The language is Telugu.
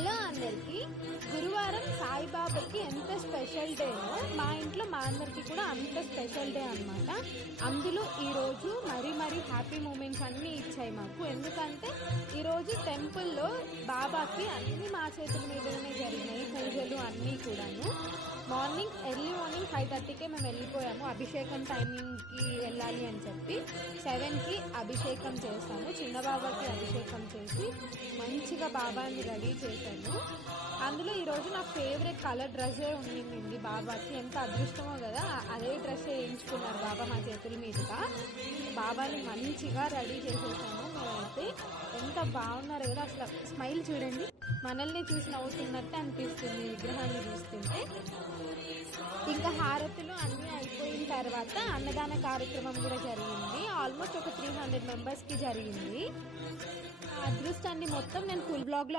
హలో అందరికి, గురువారం సాయిబాబాకి ఎంత స్పెషల్ డేనో మా ఇంట్లో మా అందరికి కూడా అంత స్పెషల్ డే అనమాట. అందులో ఈరోజు మరీ హ్యాపీ మూమెంట్స్ అన్నీ ఇచ్చాయి మాకు. ఎందుకంటే ఈరోజు టెంపుల్లో బాబాకి అన్ని మా చేతుల మీదనే జరిగినాయి పూజలు అన్నీ కూడాను. ఎర్లీ మార్నింగ్ 5:30కే మేము వెళ్ళిపోయాము. అభిషేకం టైమింగ్కి వెళ్ళాలి అని చెప్పి 7కి అభిషేకం చేస్తాము. చిన్న బాబాకి అభిషేకం చేసి మంచిగా బాబాని రెడీ చేశాను. అందులో ఈరోజు నా ఫేవరెట్ కలర్ డ్రెస్సే ఉండింది బాబాకి. ఎంత అదృష్టమో కదా, అదే డ్రెస్ వేయించుకున్నారు బాబా మా చేతుల మీదుగా. బాబాని మంచిగా రెడీ చేసేసాము మేమైతే. ఎంత బాగున్నారు కదా, అసలు స్మైల్ చూడండి, మనల్ని చూసి నవ్వుతున్నట్టు అనిపిస్తుంది విగ్రహాన్ని చూస్తుంటే. ఇంకా హారతులు అన్నీ అయిపోయిన తర్వాత అన్నదాన కార్యక్రమం కూడా జరిగింది. ఆల్మోస్ట్ ఒక 300 మెంబర్స్కి జరిగింది. ఆ అదృష్టాన్ని మొత్తం నేను ఫుల్ బ్లాగ్లో